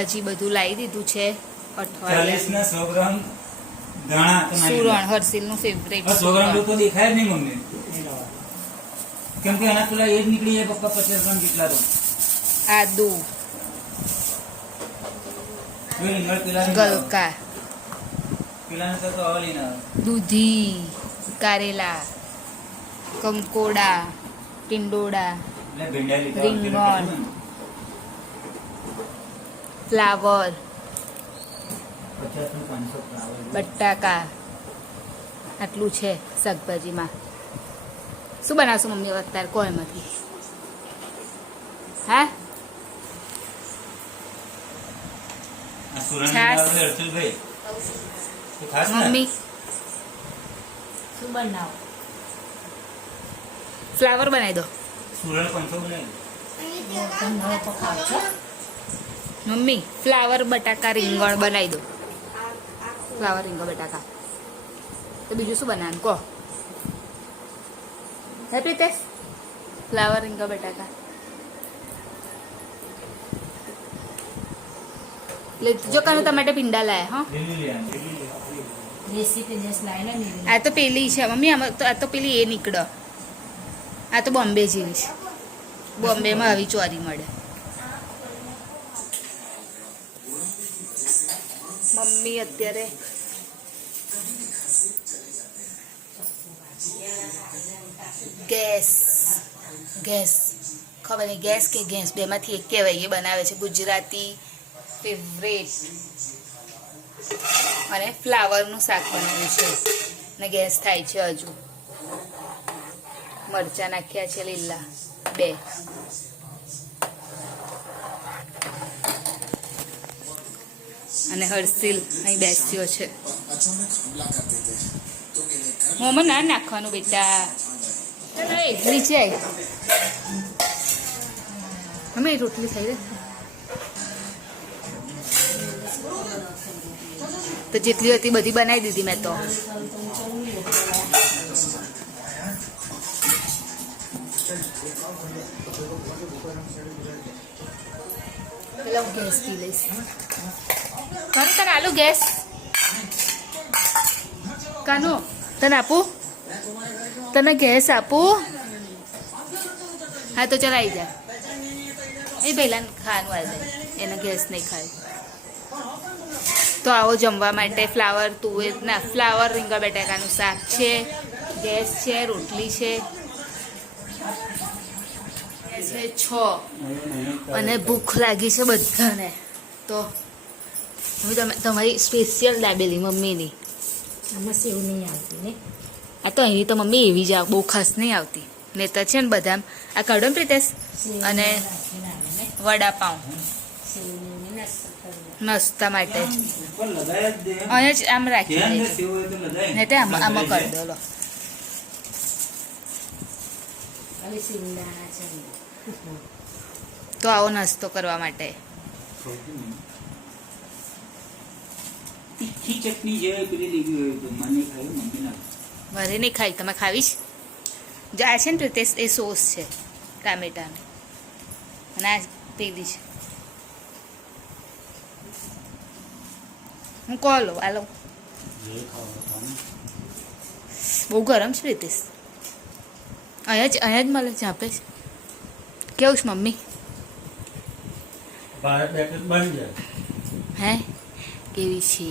શાકભાજી બધું લાવી દીધું છે. 40 ના 100 ગ્રામ ધાણા તો સુરણ હર્ષિલનું ફેવરેટ 100 ગ્રામ તો દેખાય જ નહીં મમ્મી, કેમ કે આના પેલા એ જ નીકળી જાય પપ્પા 50 ગ્રામ જેટલા તો. આદુ, ગલકા, પેલા તો હવે લઈને આવે. દૂધી, કારેલા, કંકોડા, ટીંડોળા, રીંગણ, ફ્લાવર, બટાકા, આટલું છે શાકભાજીમાં. શું બનાવશો મમ્મી અત્યારે કહો એમાંથી? હા, છાસ. મમ્મી શું બનાવો? ફ્લાવર બનાવી દો. મમ્મી ફ્લાવર બટાકા રીંગણ બનાવી દો. ફ્લાવર રીંગણ બટાકા. તો બીજું શું બનાવવાનું કહો? હે પ્રીતેશ? ફ્લાવર રીંગણ બટાકા. જો કાનું ટમાટર પીંડા લાયા. હા, આ તો પેલી છે મમ્મી, આ તો પેલી એ નીકળો. આ તો બોમ્બે જેવી છે. બોમ્બેમાં આવી ચોરી મળે. મમ્મી અત્યારે ગેસ ખબર નહીં ગેસ કે ગેસ બેમાંથી એક કહેવાય એ બનાવે છે. ગુજરાતી ફેવરેટ. અને ફ્લાવરનું શાક બનાવ્યું છે ને ગેસ થાય છે. હજુ મરચાં નાખ્યા છે લીલા 2. અને હર્ષિલ અહીં બેસ્યો છે. મોમાં ના નાખવાનું બેટા. નીચે આવી અમે રોટલી થઈ રહી તો જેટલી હતી બધી બનાવી દીધી મેં તો. પેલા હું ગેસ પી લઈશ. કાનું તને આલુ ગેસ? કાનું તને આપું? તને ગેસ આપું? હા તો ચાલ આવી જા. એ પહેલાં ખાવાનું આવી જાય, એને ગેસ નહીં ખાય. તો આવો જમવા માટે ફ્લાવર તુવેર ના ફ્લાવર રીંગણ બટાકાનું શાક છે, ગેસ છે, રોટલી છે 6 અને ભૂખ લાગી છે બધાને. તો તમારી સ્પેશિયલ દાબેલી મમ્મીની. આમાં સેવ નહીં આવતી ને? આ તો અહીં તો મમ્મી એવી જ બહુ ખાસ નહીં આવતી. ને તો છે ને બધા આ કાઢો ને પ્રીતેશ. અને વડાપાઉં નાસ્તા માટે અહીંયા જ આમ રાખી ને તે આમાં કરી દો. લો તો આવો નાસ્તો કરવા માટે. મારે નહીં ખાઈ, તમે ખાવીશ? જો આ છે ને પ્રીતેશ એ સોસ છે ટામેટાની અને આ પેલી છે. હું કહો લો આલો. બહુ ગરમ છે પ્રીતેશ. અહીંયા જ મળે છે આપે છે. કેવું છે મમ્મી? હે કેવી છે?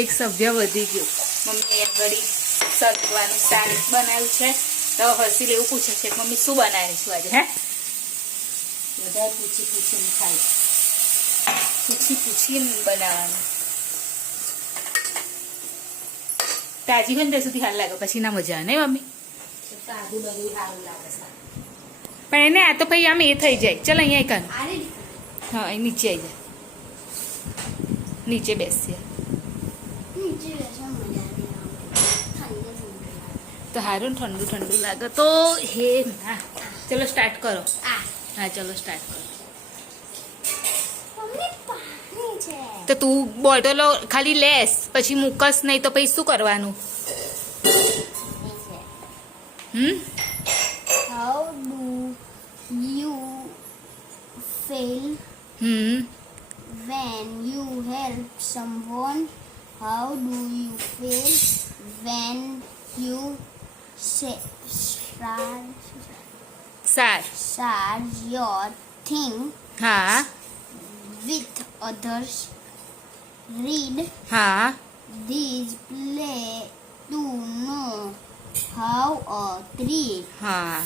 એક સભ્ય વધી ગયું. મમ્મી ઘડી સરગવાનું શાક બનાવ્યું છે. તો હર્ષિલ એવું પૂછે છે મમ્મી શું બનાવીશું આજે? હે બધા પૂછીને ખાય. પૂછીને બનાવવાનું. તાજી હોય ને ત્યાં સુધી હાલ લાગે, પછી ના મજા આવે ને મમ્મી? પણ એને આ તો ભાઈ આમ એ થઈ જાય. ચાલ અહીંયા કાન. હા અહીં નીચે આવી જાય. નીચે બેસીએ તો સારું ઠંડુ ઠંડુ લાગે તો. હે ના ચલો સ્ટાર્ટ કરો. હા ચલો સ્ટાર્ટ કરો. તો તું બોટલો ખાલી લેસ પછી મૂકસ નહીં તો પછી શું કરવાનું? When you help someone, how do you feel? When you સાર share your thing હા with others, read હા these play to know how a tree હા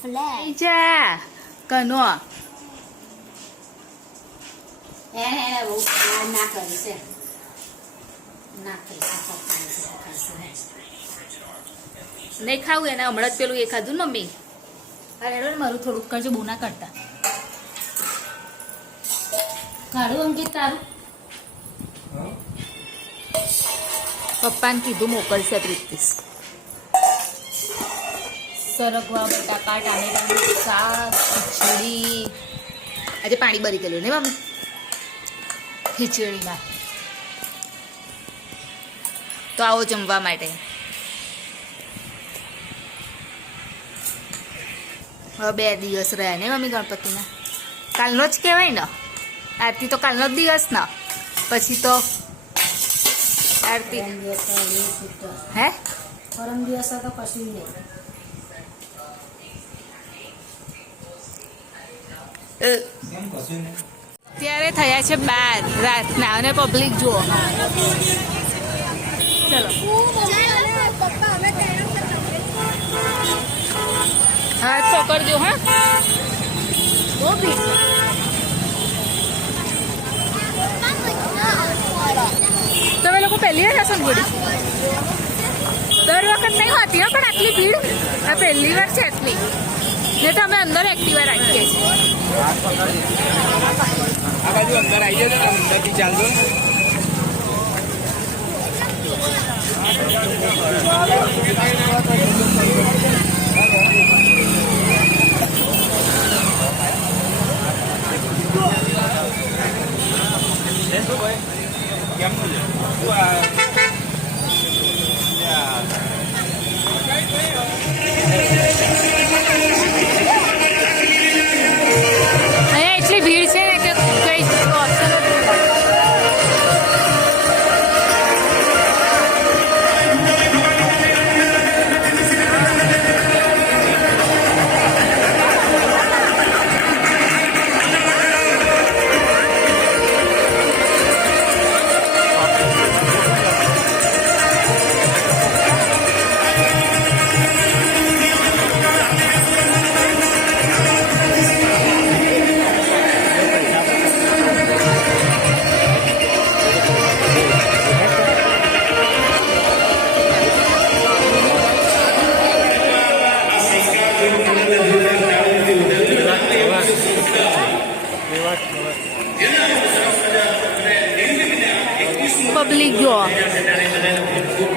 flies. જા કનો એને બહુ આ ના કરી છે ના કરી આ પપ્પાને ખાશે નહીં ખાવું એને હમણાં જ પેલું એ ખાધું ને મમ્મી અરે એડો ને મારું થોડુંક કરજો બહુ ના કરતા કાઢું અંકિત તારું પપ્પાને કીધું મોકલશે પ્રીતિશ સરગવા બટાકા ટામેટાનું શાક ખીચડી આજે પાણી ભરી ગયેલું ને મમ્મી ખીચડીમાં તો આવો જમવા માટે હવે 2 દિવસ રહ્યા ને મમ્મી ગણપતિના કાલનો જ કહેવાય ને આરતી તો કાલનો જ દિવસ ને પછી તો આરતી પરમ દિવસ તો નહીં છૂટતો. હે પરમ દિવસ તો કશું નહીં કેમ કશું નહીં ત્યારે થયા છે 12 રાતના અને પબ્લિક જુઓ ચલો હાથ પકડજો હા બહુ ભીડ છે. તમે લોકો પહેલી વાર હસો ગોળી દર વખત નહીં હોતી હો પણ આટલી ભીડ આ પહેલી વાર છે આટલી ને તો અમે અંદર એક્ટિવા રાખીએ છીએ આ બાજુ અંદર આવી જજો ને અંદરથી ચાલજો કેમનું છે શું અહીંયા એટલી ભીડ છે ને કે કઈ ઓપ્શન જ નથી. પબ્લિક જો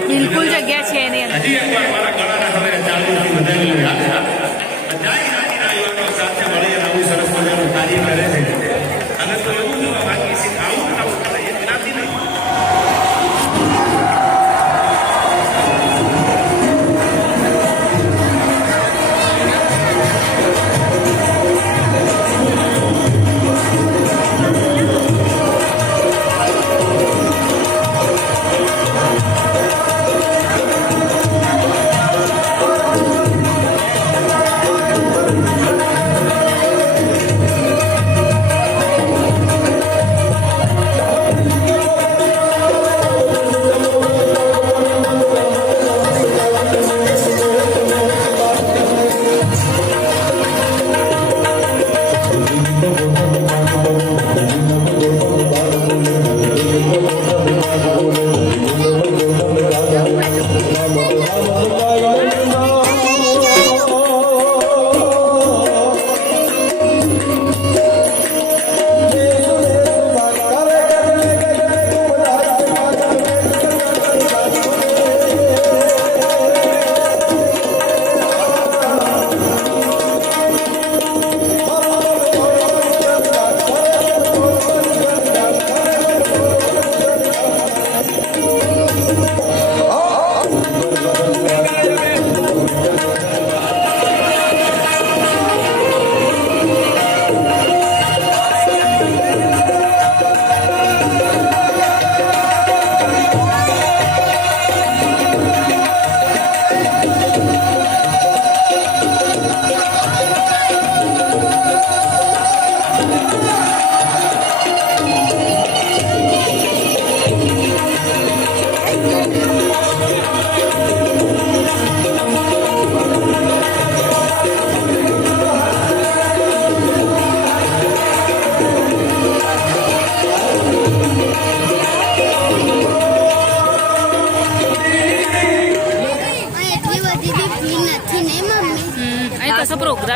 બિલકુલ જગ્યા છે એની અંદર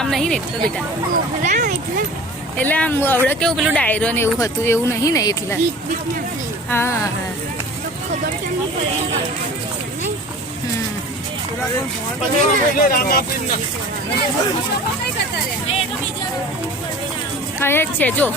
આમ નહીં ને એટલે બેટા કોહરા એટલે એટલે આમ આવડે કેવું પેલું ડાયરો ને એવું હતું એવું નહીં ને એટલે ગીત બીત નથી હા હા તો ખબર કેમ નહીં પડે નહીં હમ. અહીંયા જ છે જો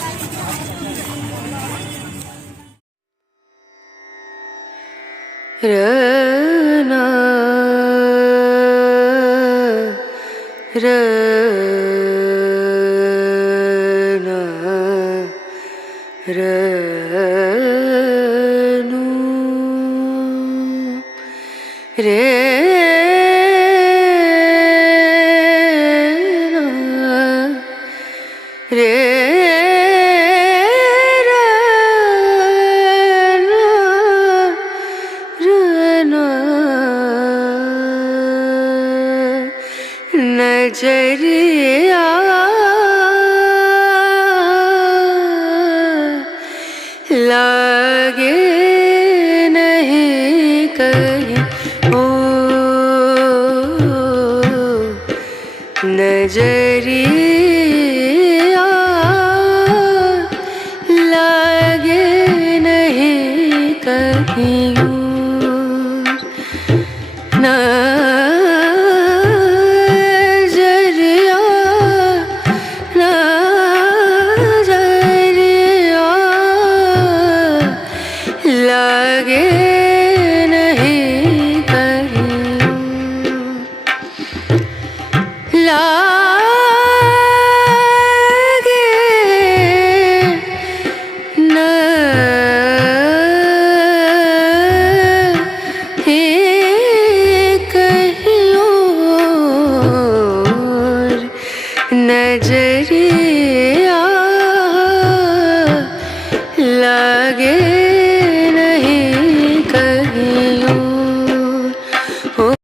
नजरिया लागे नहीं कहीं ओ नजरिया लागे नहीं कहीं नजरिया नजरिया लागे नहीं कहीं लागे नहीं कहीं और नजरिया लागे नहीं कहीं और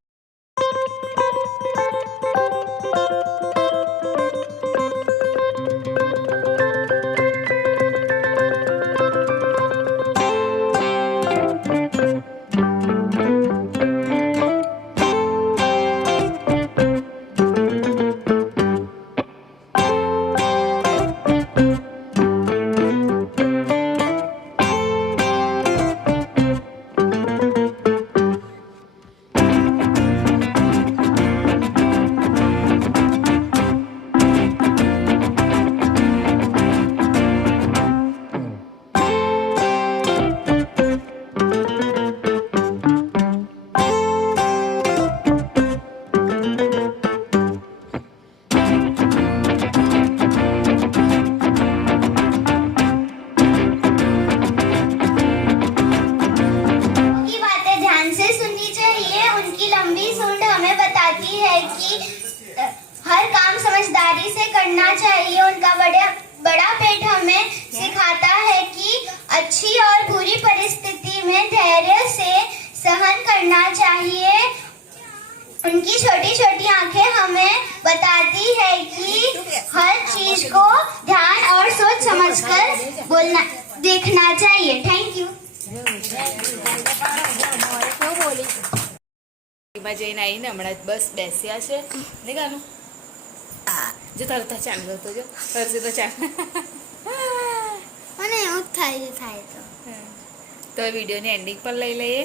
की बातें ध्यान से सुननी चाहिए। उनकी लंबी सूंड हमें बताती है कि हर काम समझदारी से करना चाहिए। उनका बड़ा पेट हमें सिखाता है कि अच्छी और बुरी परिस्थिति में धैर्य से सहन करना चाहिए। उनकी छोटी छोटी आंखें हमें बताती है कि हर चीज को ध्यान और सोच समझकर बोलना देखना चाहिए। Thank you. એમાં જઈને આવીને હમણાં જ બસ બેસ્યા છે ને ગાનું જો તરત ચાલુ હતો જો તરસે તો ચાલ મને એવું થાય તો તો વિડીયોની એન્ડિંગ પર લઈ લઈએ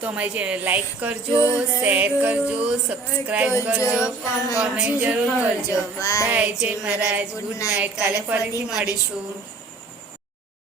તો અમારી ચેનલ લાઈક કરજો શેર કરજો સબસ્ક્રાઇબ કરજો કોમેન્ટ જરૂર કરજો બાય જય મહારાજ ગુડ નાઇટ કાલે ફરીથી મળીશું